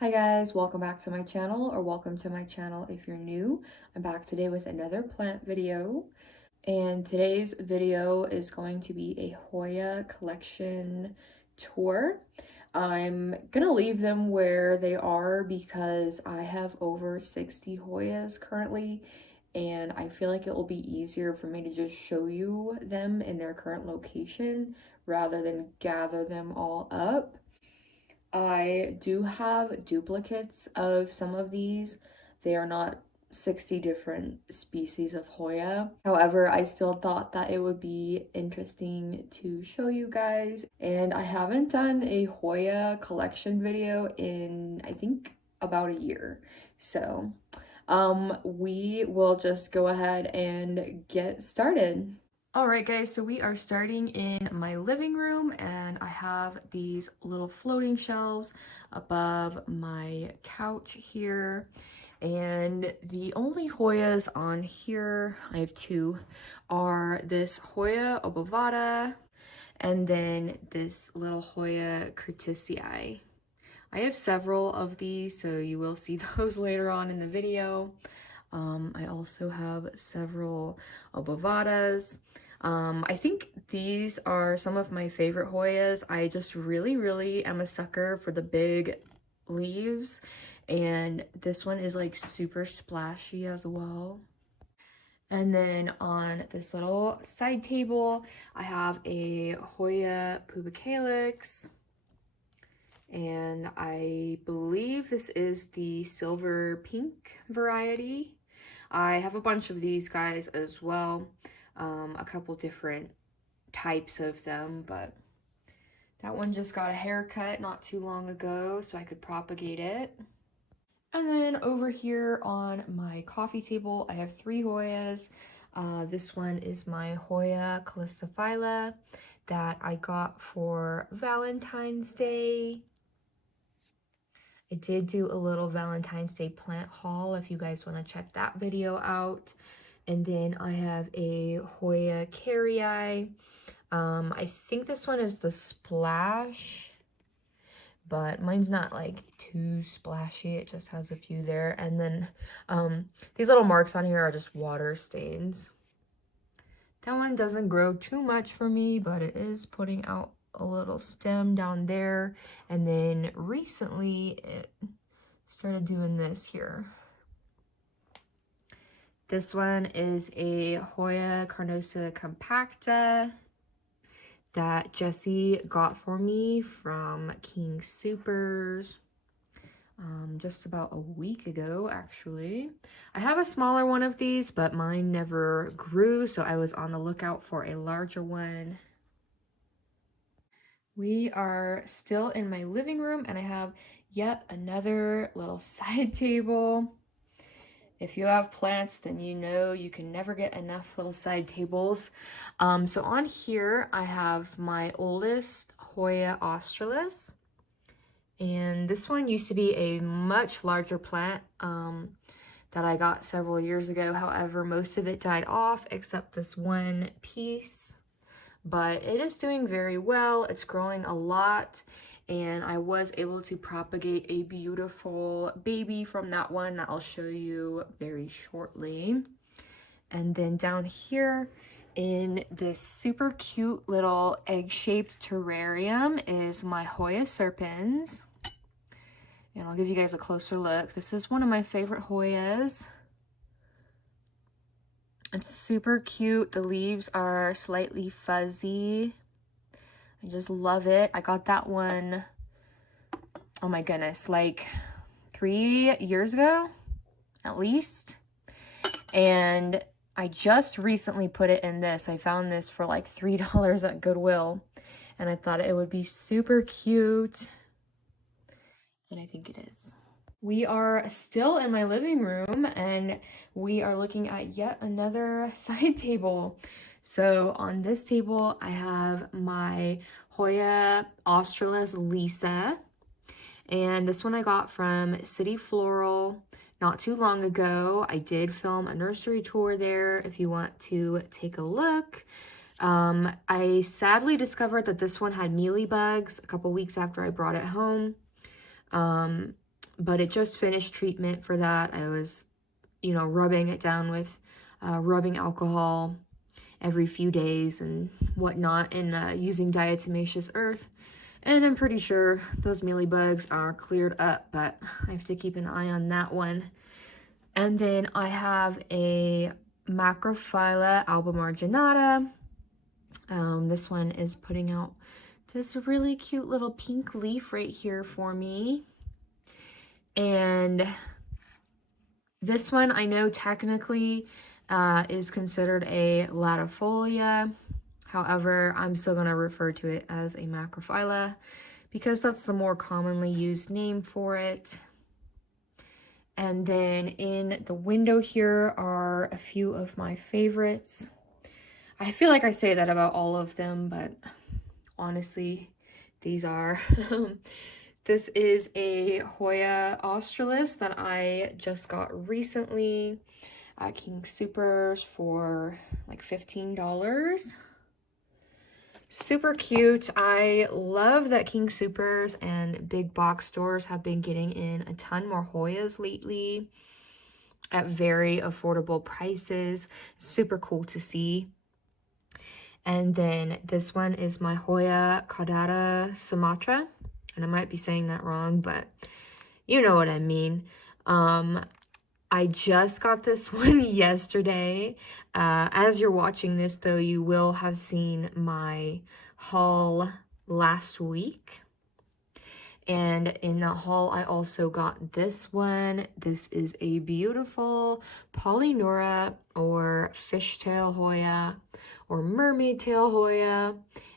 Hi guys, welcome back to my channel, or welcome to my channel if you're new. I'm back today with another plant video, and today's video is going to be a Hoya collection tour. I'm gonna leave them where they are because I have over 60 Hoyas currently, and I feel like it will be easier for me to just show you them in their current location rather than gather them all up. I do have duplicates of some of these. They are not 60 different species of Hoya. However, I still thought that it would be interesting to show you guys. And I haven't done a Hoya collection video in, I think, about a year. So, we will just go ahead and get started. All right, guys, so we are starting in my living room, and I have these little floating shelves above my couch here. And the only Hoyas on here, I have two, are this Hoya obovata and then this little Hoya curtisii. I have several of these, so you will see those later on in the video. I also have several obovatas. I think these are some of my favorite Hoyas. I just really am a sucker for the big leaves, and this one is like super splashy as well. And then on this little side table, I have a Hoya pubicalyx, and I believe this is the silver pink variety. I have a bunch of these guys as well, a couple different types of them, but that one just got a haircut not too long ago, so I could propagate it. And then over here on my coffee table, I have three Hoyas. This one is my Hoya calistophylla that I got for Valentine's Day. I did do a little Valentine's Day plant haul if you guys want to check that video out. And then I have a Hoya carrii. I think this one is the splash, but mine's not like too splashy. It just has a few there. And then these little marks on here are just water stains. That one doesn't grow too much for me, but it is putting out a little stem down there. And then recently it started doing this here. This one is a Hoya carnosa compacta that Jesse got for me from King Supers just about a week ago, actually. I have a smaller one of these, but mine never grew, so I was on the lookout for a larger one. We are still in my living room, and I have yet another little side table. If you have plants, then you know you can never get enough little side tables. So on here, I have my oldest Hoya australis. And this one used to be a much larger plant that I got several years ago. However, most of it died off except this one piece. But it is doing very well. It's growing a lot. And I was able to propagate a beautiful baby from that one that I'll show you very shortly. And then down here in this super cute little egg-shaped terrarium is my Hoya serpens. And I'll give you guys a closer look. This is one of my favorite Hoyas. It's super cute. The leaves are slightly fuzzy. I just love it. I got that one, oh my goodness, like 3 years ago, at least. And I just recently put it in this. I found this for like $3 at Goodwill. And I thought it would be super cute. And I think it is. We are still in my living room, and we are looking at yet another side table. So on this table, I have my Hoya australis Lisa, and this one I got from City Floral not too long ago. I did film a nursery tour there if you want to take a look. I sadly discovered that this one had mealybugs a couple weeks after I brought it home. but it just finished treatment for that. I was, you know, rubbing it down with rubbing alcohol every few days and whatnot, and using diatomaceous earth. And I'm pretty sure those mealybugs are cleared up, but I have to keep an eye on that one. And then I have a Macrophylla albumarginata. This one is putting out this really cute little pink leaf right here for me. And this one I know technically is considered a latifolia. However, I'm still going to refer to it as a Macrophylla because that's the more commonly used name for it. And then in the window here are a few of my favorites. I feel like I say that about all of them, but honestly, these are. This is a Hoya australis that I just got recently at King Soopers for like $15. Super cute. I love that King Soopers and big box stores have been getting in a ton more Hoyas lately at very affordable prices. Super cool to see. And then this one is my Hoya caudata Sumatra. And I might be saying that wrong, but you know what I mean. I just got this one yesterday. As you're watching this, though, you will have seen my haul last week. And in that haul, I also got this one. This is a beautiful Polynura or fishtail Hoya or mermaid tail Hoya.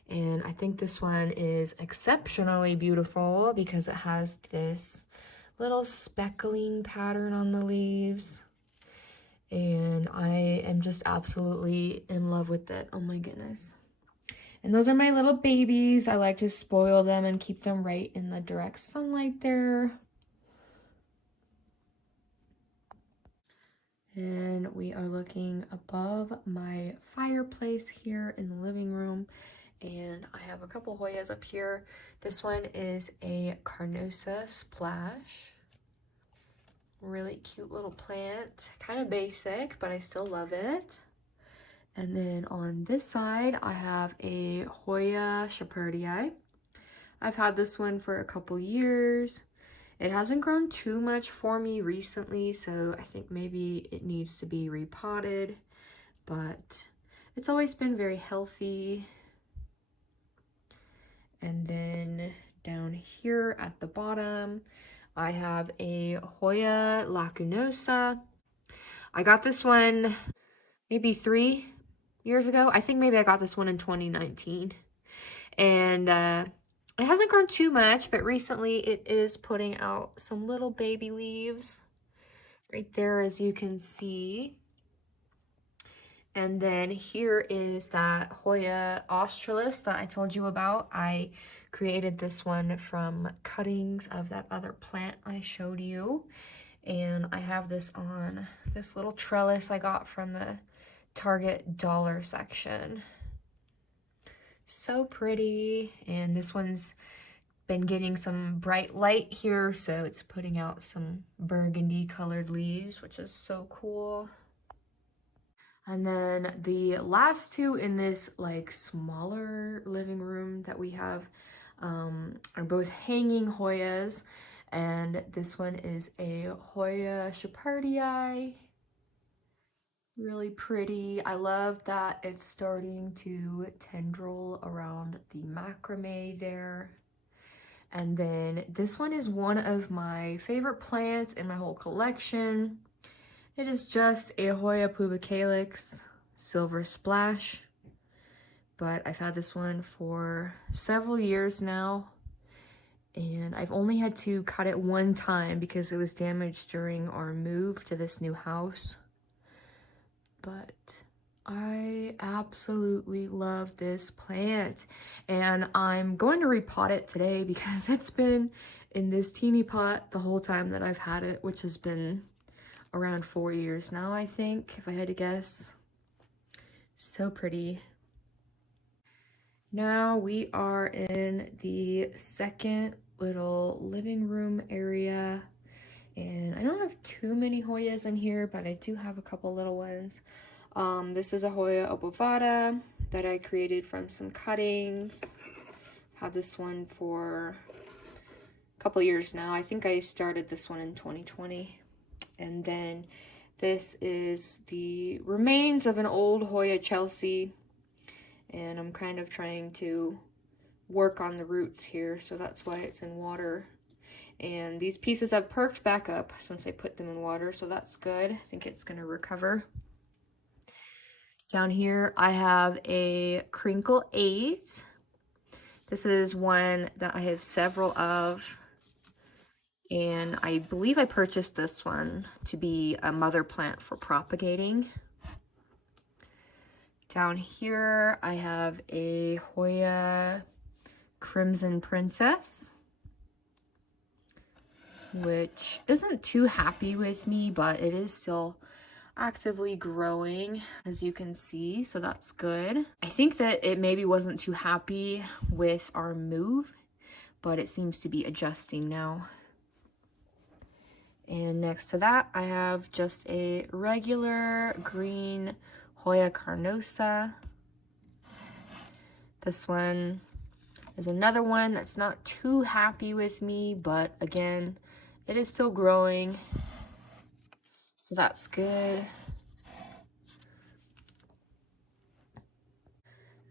And I think this one is exceptionally beautiful because it has this little speckling pattern on the leaves. And I am just absolutely in love with it. Oh my goodness. And those are my little babies. I like to spoil them and keep them right in the direct sunlight there. And we are looking above my fireplace here in the living room. And I have a couple Hoyas up here. This one is a Carnosa Splash. Really cute little plant. Kind of basic, but I still love it. And then on this side, I have a Hoya Shepardii. I've had this one for a couple years. It hasn't grown too much for me recently, so I think maybe it needs to be repotted, but it's always been very healthy. And then down here at the bottom, I have a Hoya lacunosa. I got this one maybe 3 years ago. I think maybe I got this one in 2019. And it hasn't grown too much, but recently it is putting out some little baby leaves right there, as you can see. And then here is that Hoya australis that I told you about. I created this one from cuttings of that other plant I showed you. And I have this on this little trellis I got from the Target dollar section. So pretty. And this one's been getting some bright light here, so it's putting out some burgundy colored leaves, which is so cool. And then the last two in this like smaller living room that we have are both hanging Hoyas, and this one is a Hoya Shepardii. Really pretty. I love that it's starting to tendril around the macrame there. And then this one is one of my favorite plants in my whole collection. It is just a Hoya pubicalyx silver splash, but I've had this one for several years now, and I've only had to cut it one time because it was damaged during our move to this new house. But I absolutely love this plant, and I'm going to repot it today because it's been in this teeny pot the whole time that I've had it, which has been around 4 years now, I think, if I had to guess. So pretty. Now we are in the second little living room area. too many Hoyas in here, but I do have a couple little ones. This is a Hoya obovata that I created from some cuttings. Had this one for a couple years now. I think I started this one in 2020. And then this is the remains of an old Hoya Chelsea. And I'm kind of trying to work on the roots here, so that's why it's in water. And these pieces have perked back up since I put them in water, so that's good. I think it's gonna recover. Down here I have a Crinkle 8. This is one that I have several of, and I believe I purchased this one to be a mother plant for propagating. Down here I have a Hoya Crimson Princess, which isn't too happy with me, but it is still actively growing, as you can see, so that's good. I think that it maybe wasn't too happy with our move, but it seems to be adjusting now. And next to that, I have just a regular green Hoya carnosa. This one is another one that's not too happy with me, but again, it is still growing, so that's good.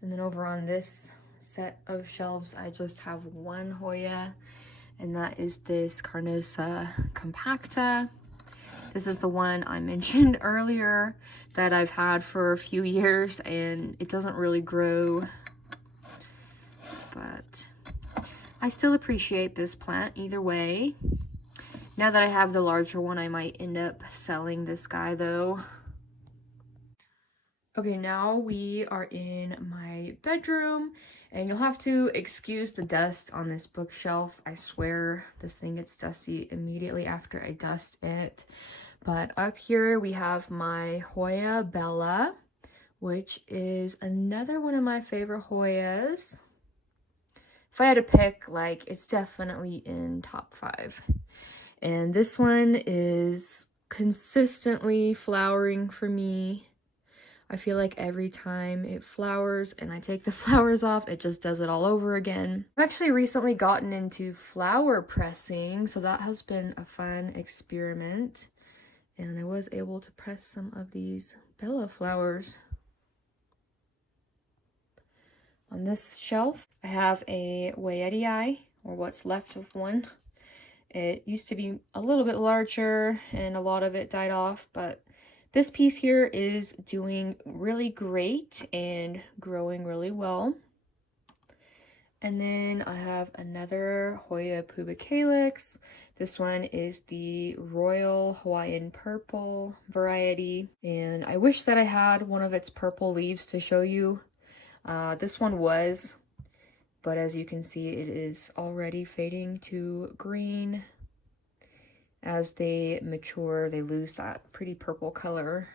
And then over on this set of shelves, I just have one Hoya, and that is this Carnosa compacta. This is the one I mentioned earlier that I've had for a few years, and it doesn't really grow, but I still appreciate this plant either way. Now that I have the larger one, I might end up selling this guy though. Okay, now we are in my bedroom, and you'll have to excuse the dust on this bookshelf. I swear this thing gets dusty immediately after I dust it. But up here we have my Hoya Bella, which is another one of my favorite Hoyas. If I had to pick, like, it's definitely in top 5. And this one is consistently flowering for me. I feel like every time it flowers and I take the flowers off, it just does it all over again. I've actually recently gotten into flower pressing, so that has been a fun experiment. And I was able to press some of these Bella flowers. On this shelf, I have a Wayeti, or what's left of one. It used to be a little bit larger and a lot of it died off, but this piece here is doing really great and growing really well. And then I have another Hoya pubicalyx. This one is the Royal Hawaiian Purple variety, and I wish that I had one of its purple leaves to show you. This one was, but as you can see, it is already fading to green. As they mature, they lose that pretty purple color.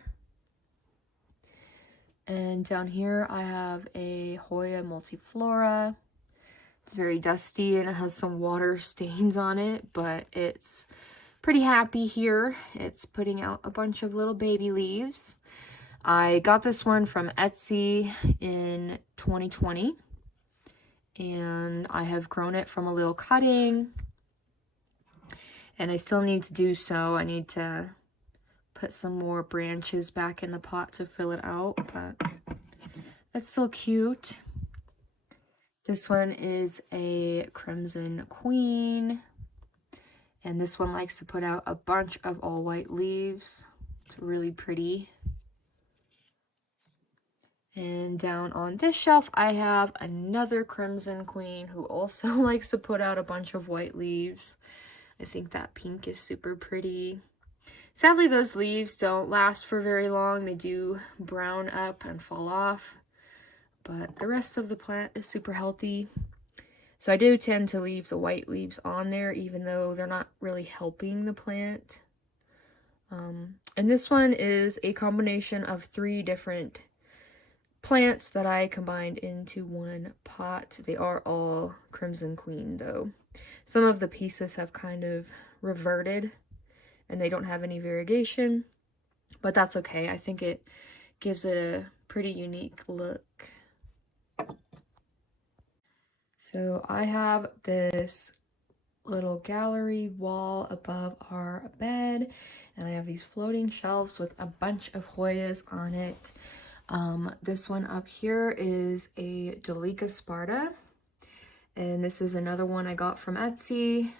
And down here, I have a Hoya multiflora. It's very dusty and it has some water stains on it, but it's pretty happy here. It's putting out a bunch of little baby leaves. I got this one from Etsy in 2020, and I have grown it from a little cutting, and I still need to do so. I need to put some more branches back in the pot to fill it out, but it's still cute. This one is a Crimson Queen, and this one likes to put out a bunch of all white leaves. It's really pretty. And down on this shelf, I have another Crimson Queen who also likes to put out a bunch of white leaves. I think that pink is super pretty. Sadly, those leaves don't last for very long. They do brown up and fall off, but the rest of the plant is super healthy. So I do tend to leave the white leaves on there, even though they're not really helping the plant. And this one is a combination of 3 different plants that I combined into one pot. They are all Crimson Queen though. Some of the pieces have kind of reverted and they don't have any variegation, but that's okay. I think it gives it a pretty unique look. So I have this little gallery wall above our bed, and I have these floating shelves with a bunch of Hoyas on it. This one up here is a Delica Sparta, and this is another one I got from Etsy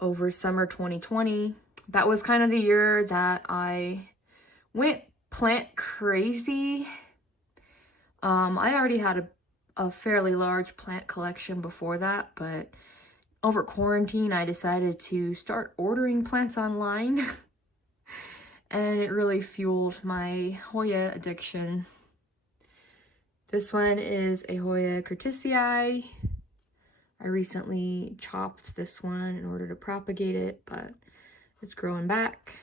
over summer 2020. That was kind of the year that I went plant crazy. I already had a fairly large plant collection before that, but over quarantine I decided to start ordering plants online and it really fueled my Hoya addiction. This one is a Hoya curtisii. I recently chopped this one in order to propagate it, but it's growing back.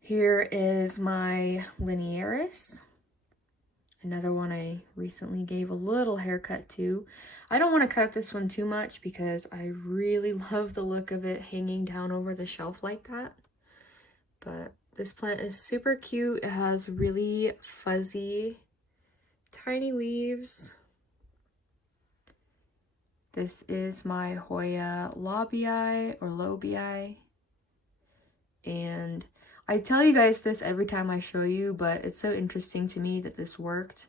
Here is my linearis. Another one I recently gave a little haircut to. I don't want to cut this one too much because I really love the look of it hanging down over the shelf like that. But this plant is super cute. It has really fuzzy, tiny leaves. This is my Hoya lobii or lobii. And I tell you guys this every time I show you, but it's so interesting to me that this worked.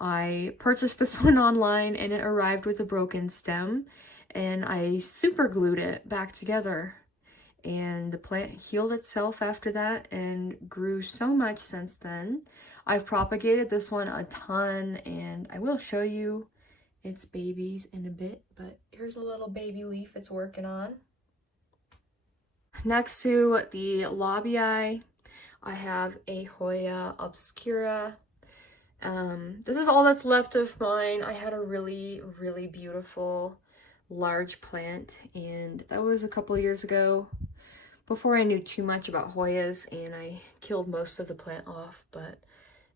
I purchased this one online and it arrived with a broken stem, and I super glued it back together. And the plant healed itself after that and grew so much since then. I've propagated this one a ton, and I will show you its babies in a bit, but here's a little baby leaf it's working on. Next to the lobii, I have a Hoya obscura. This is all that's left of mine. I had a really, really beautiful large plant, and that was a couple years ago before I knew too much about Hoyas, and I killed most of the plant off, but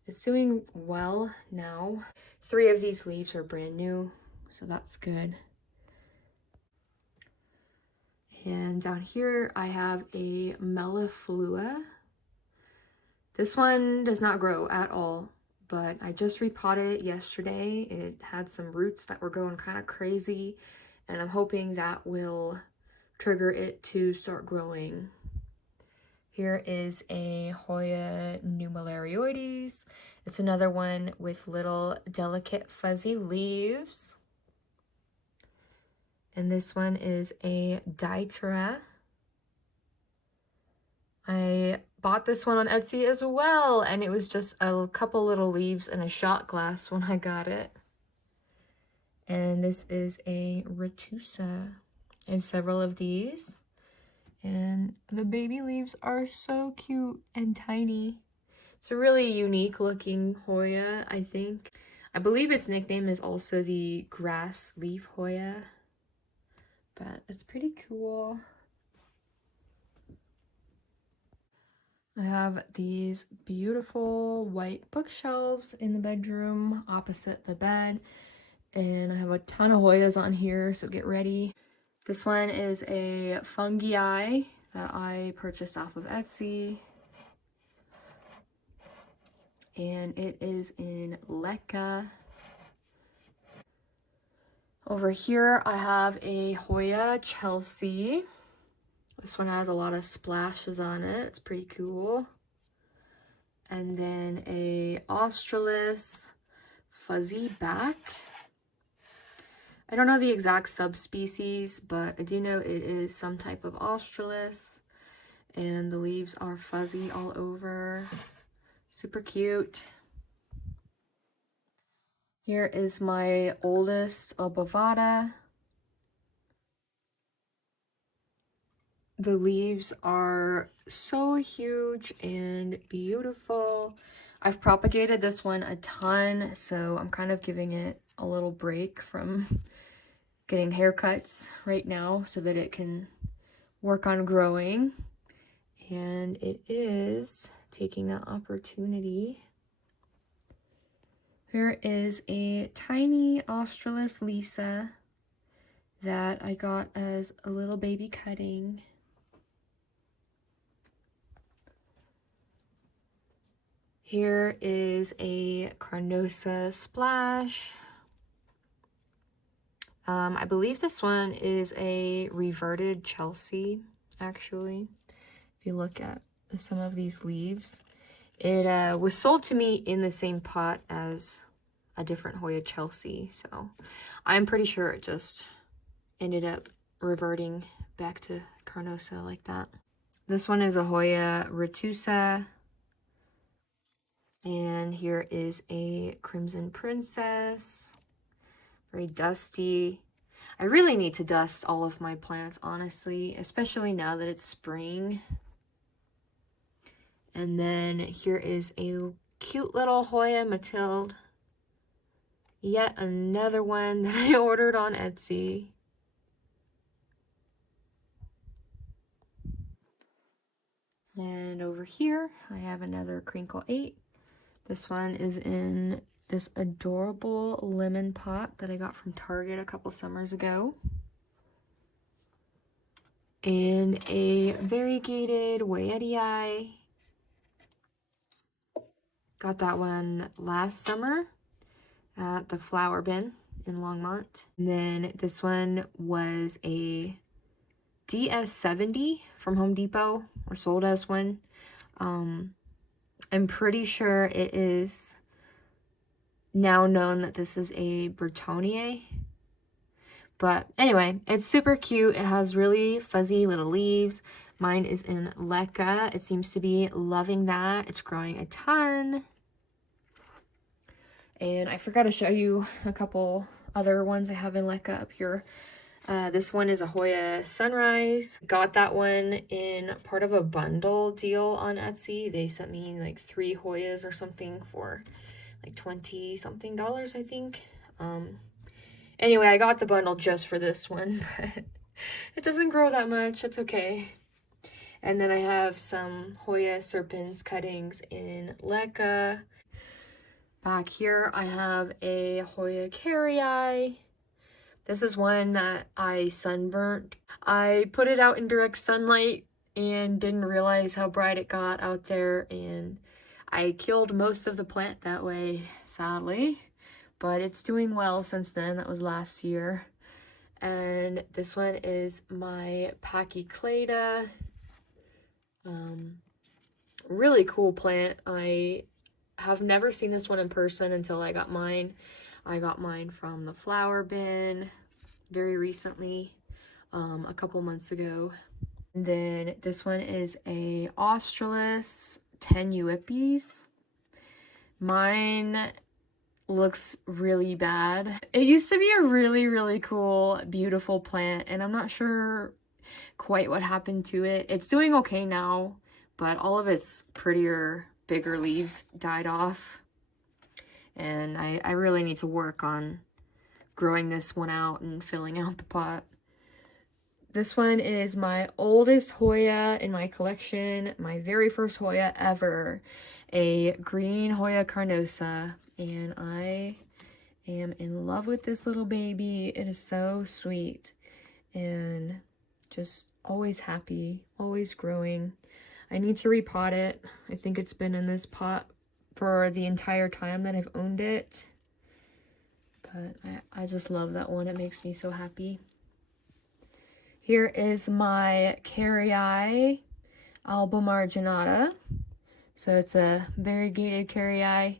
it's doing well now. 3 of these leaves are brand new, so that's good. And down here I have a melliflua. This one does not grow at all, but I just repotted it yesterday. It had some roots that were going kind of crazy, and I'm hoping that will trigger it to start growing. Here is a Hoya numelarioides. It's another one with little delicate fuzzy leaves. And this one is a Daitera. I bought this one on Etsy as well, and it was just a couple little leaves and a shot glass when I got it. And this is a Retusa. I have several of these, and the baby leaves are so cute and tiny. It's a really unique looking Hoya, I think. I believe its nickname is also the grass leaf Hoya, but it's pretty cool. I have these beautiful white bookshelves in the bedroom opposite the bed, and I have a ton of Hoyas on here, so get ready. This one is a fungi that I purchased off of Etsy, and it is in Leca. Over here I have a Hoya Chelsea. This one has a lot of splashes on it. It's pretty cool. And then a Australis fuzzy back. I don't know the exact subspecies, but I do know it is some type of Australis. And the leaves are fuzzy all over. Super cute. Here is my oldest Obovata. The leaves are so huge and beautiful. I've propagated this one a ton, so I'm kind of giving it a little break from getting haircuts right now so that it can work on growing. And it is taking that opportunity. Here is a tiny Australis Lisa, that I got as a little baby cutting. Here is a Carnosa Splash. I believe this one is a reverted Chelsea, actually. If you look at some of these leaves. It was sold to me in the same pot as a different Hoya Chelsea, so I'm pretty sure it just ended up reverting back to Carnosa like that. This one is a Hoya Retusa. And here is a Crimson Princess. Very dusty. I really need to dust all of my plants, honestly, especially now that it's spring. And then here is a cute little Hoya Mathilde. Yet another one that I ordered on Etsy. And over here, I have another Crinkle 8. This one is in this adorable lemon pot that I got from Target a couple summers ago. And a variegated Hoya. Got that one last summer at the flower bin in Longmont. And then this one was a DS70 from Home Depot, or sold as one. I'm pretty sure it is now known that this is a Bretonnier. But anyway, it's super cute. It has really fuzzy little leaves. Mine is in Leca. It seems to be loving that. It's growing a ton. And I forgot to show you a couple other ones I have in Leca up here. This one is a Hoya Sunrise. Got that one in part of a bundle deal on Etsy. They sent me like 3 Hoyas or something for like 20 something dollars, I think. Anyway, I got the bundle just for this one, but it doesn't grow that much. It's okay. And then I have some Hoya Serpens cuttings in Leca. Back here, I have a Hoya Carrii. This is one that I sunburnt. I put it out in direct sunlight and didn't realize how bright it got out there, and I killed most of the plant that way, sadly. But it's doing well since then. That was last year. And this one is my Pachyclada. Really cool plant. I have never seen this one in person until I got mine. I got mine from the flower bin very recently, a couple months ago. And then this one is a Australis 10 Euippes. Mine looks really bad. It used to be a really cool, beautiful plant, and I'm not sure quite what happened to it. It's doing okay now, but all of its prettier, bigger leaves died off. And I really need to work on growing this one out and filling out the pot. This one is my oldest Hoya in my collection, my very first Hoya ever, a green Hoya Carnosa, and I am in love with this little baby. It is so sweet and just always happy, always growing. I need to repot it. I think it's been in this pot for the entire time that I've owned it. But I just love that one. It makes me so happy. Here is my Carrii Alba Marginata. So it's a variegated Carrii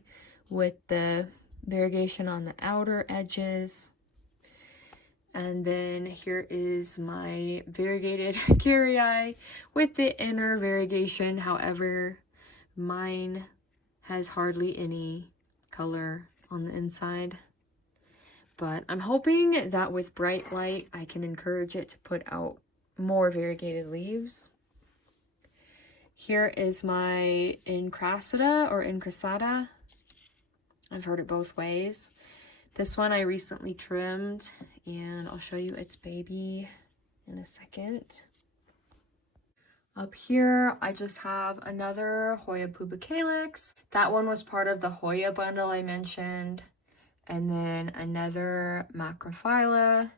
with the variegation on the outer edges. And then here is my variegated Carrii with the inner variegation. However, mine has hardly any color on the inside. But I'm hoping that with bright light, I can encourage it to put out more variegated leaves. Here is my Incrasada or Incrasada. I've heard it both ways. This one I recently trimmed, and I'll show you its baby in a second. Up here, I just have another Hoya Pubicalyx. That one was part of the Hoya bundle I mentioned. And then another Macrophylla.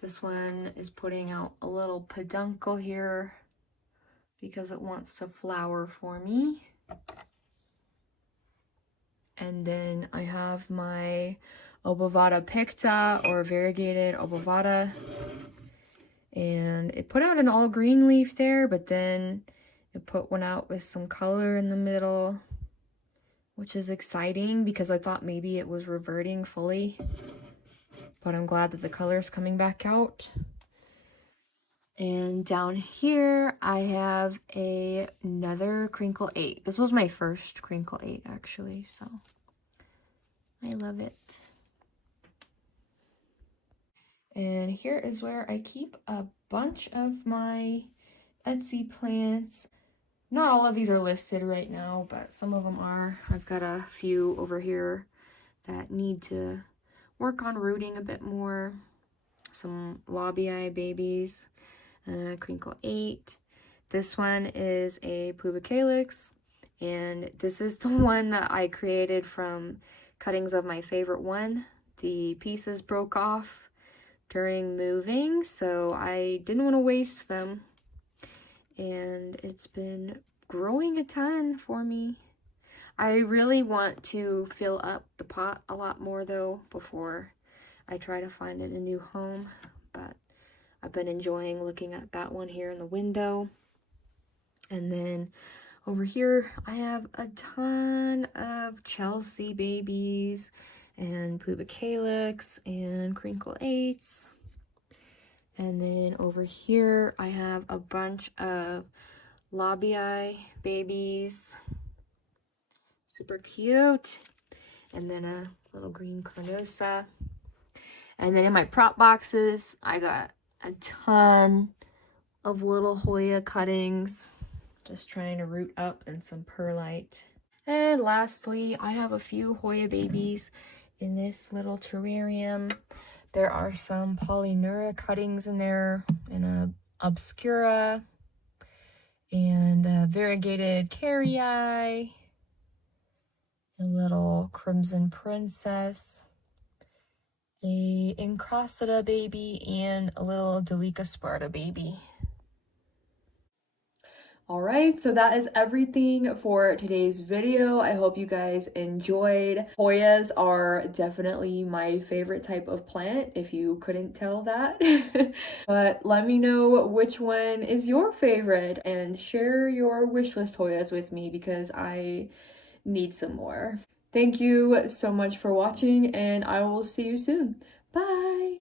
This one is putting out a little peduncle here because it wants to flower for me. And then I have my Obovata picta, or variegated Obovata. And it put out an all green leaf there, but then it put one out with some color in the middle, which is exciting because I thought maybe it was reverting fully. But I'm glad that the color is coming back out. And down here, I have another Crinkle 8. This was my first Crinkle 8, actually, so I love it. And here is where I keep a bunch of my Etsy plants. Not all of these are listed right now, but some of them are. I've got a few over here that need to work on rooting a bit more. Some Lobbii babies, Crinkle 8. This one is a Pubicalyx, and this is the one that I created from cuttings of my favorite one. The pieces broke off during moving, so I didn't want to waste them. And it's been growing a ton for me. I really want to fill up the pot a lot more though before I try to find it a new home, but I've been enjoying looking at that one here in the window. And then over here I have a ton of Chelsea babies and Pubicalyx and Crinkle 8s. And then over here I have a bunch of Lobbii babies. Super cute. And then a little green carnosa. And then in my prop boxes, I got a ton of little Hoya cuttings. Just trying to root up, and some perlite. And lastly, I have a few Hoya babies in this little terrarium. There are some Polynura cuttings in there, and a Obscura, and a variegated Carrie, a little Crimson Princess, a Incrostata baby, and a little Delica Sparta baby. All right, so that is everything for today's video. I hope you guys enjoyed. Hoyas are definitely my favorite type of plant, if you couldn't tell that. But let me know which one is your favorite, and share your wish list Hoyas with me because I need some more. Thank you so much for watching, and I will see you soon. Bye!